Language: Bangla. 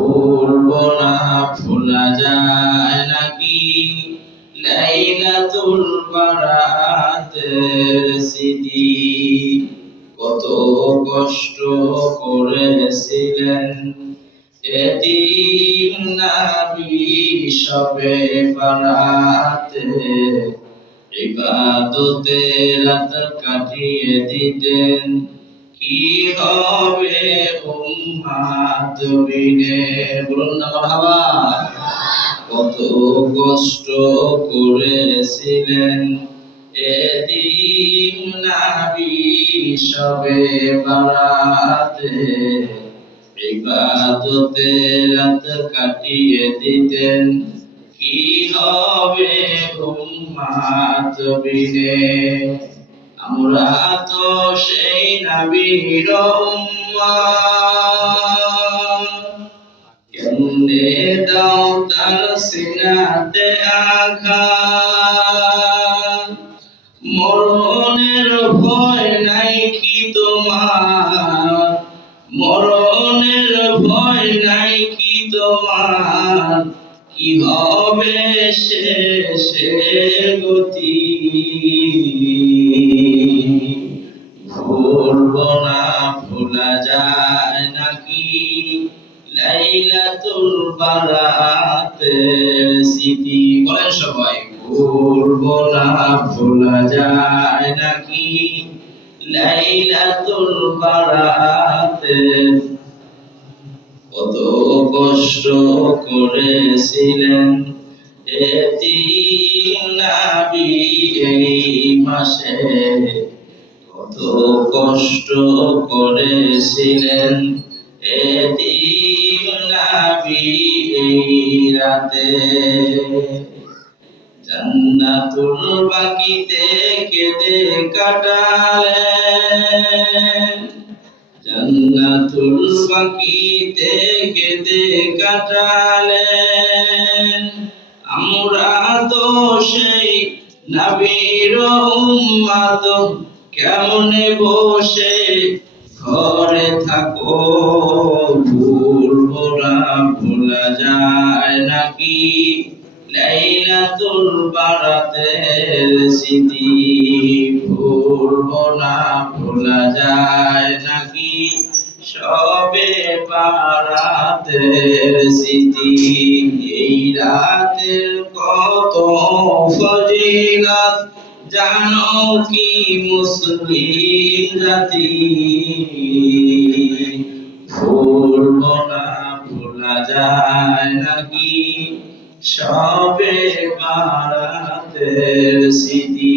ভুলবো না ভোলা যায় নাকি লাইলাতুল বারাতের স্মৃতি। কত কষ্ট করেছিলেন এতিম নবী শবে বারাতে, ইবাদতে রাত কাটিয়ে দিতেন, কি হবে উম্মাত বিনে। বলুন না মারহাবা। কত কষ্ট করেছিলেন এতিম নবী শবে বারাতে, ইবাদতে রাত কাটিয়ে দিতেন, কি হবে উম্মাত বিনে। আমরা তো সেই নবীর উম্মত, কেমনে দাও তার সিনাতে আঘাত। মরণের ভয় নাই কি তোমার, মরণের ভয় নাই কি তোমার, কি হবে শেষে গতি। ভুলবো না ভোলা যায় নাকি লাইলাতুল বারাতের স্মৃতি। বলেন সবাই, ভুলবো না ভোলা যায় নাকি লাইলাতুল বারাতের। কত কষ্ট করেছিলেন এতিম নবী এই মাসে, কত কষ্ট করেছিলেন এতিম নবী এই রাতে। জান্নাতুল বাকিতে কেঁদে কাটালেন, জান্নাতুল বাকিতে কেঁদে কাটালেন। আমরা তো সেই নবীর উম্মত, কেমনে বসে ঘরে থাকো। ভুলবো না ভোলা যায় নাকি লাইলাতুল বারাতের স্মৃতি। ভুলবো না ভোলা যায় নাকি শবে বারাতের স্মৃতি। এই রাতের কত ফজিলত জানো কি মুসলিম জাতি। ভুলবো না ভোলা যায় নাকি শবে বারাতের স্মৃতি।